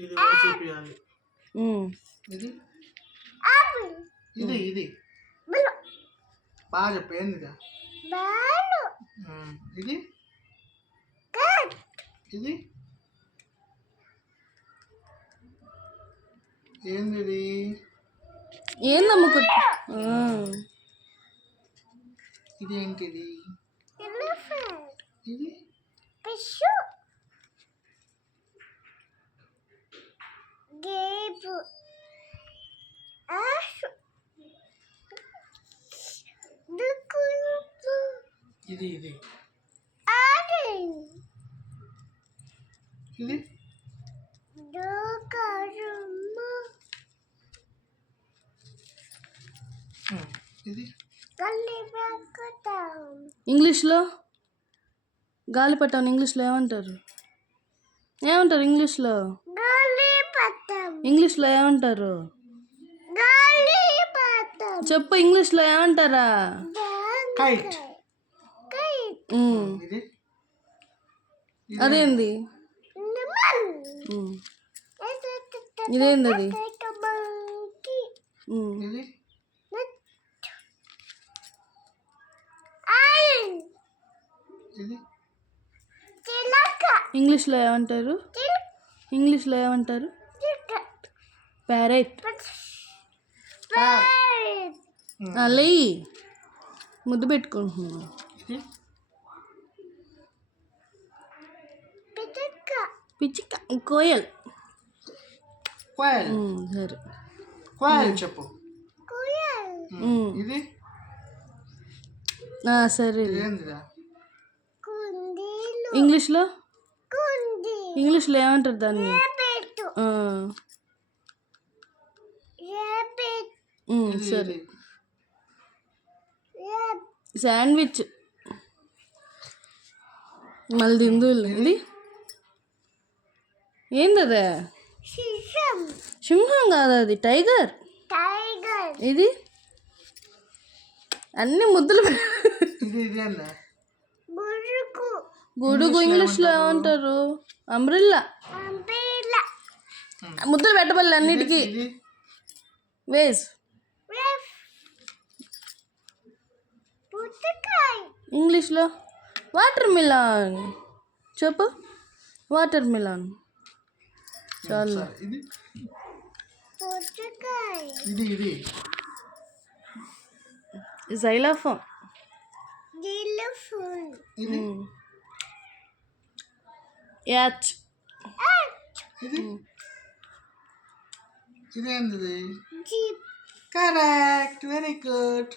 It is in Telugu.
ఇది కూడా చూపియాలి. ఇది ఇది ఇది బాగా చెప్పు ఏందిగా. ఇది ఇది ఏంది ఏం నమ్ముకు ఇదేంటిది ఇది ఇది ఇది ఇది ఇది ఇంగ్లీష్లో గాలిపటం ఇంగ్లీష్లో ఏమంటారు? ఏమంటారు ఇంగ్లీష్లో? ఇంగ్లీష్లో ఏమంటారు చెప్పు? ఇంగ్లీష్లో ఏమంటారా? కైట్. ఇది అదేంది? ఇదేంది అది? ఇది ఇది ఇంగ్లీష్లో ఏమంటారు? ఇంగ్లీష్లో ఏమంటారు? ప్యారెట్. అలీ ముద్దు పెట్టుకుంటున్నా. ఇది పిచ్చిక కోయల్. కోయల్. సరే కోయల్ చెప్పు. ఇది సరే. ఏందిరా ఇంగ్లీష్లో ఇంగ్లీష్లో ఏమంటారు దాన్ని? సరే. శాండ్విచ్. మళ్ళీ తిందులు. ఇది ఏందదే? సింహం కాదు, అది టైగర్. ఇది అన్ని ముద్దులు. గొడుగు ఇంగ్లీష్లో ఏమంటారు? అంబ్రిల్లా. ముద్దులు పెట్టబల్లి అన్నిటికీ. వేస్. ఇంగ్లీష్లో వాటర్ మిలాన్ చెప్పు. Watermelon. చాలా. ఇది ఇది జైలాఫోన్. ఇది యాచ్. ఇది ఇదేంటిది? Correct, very good.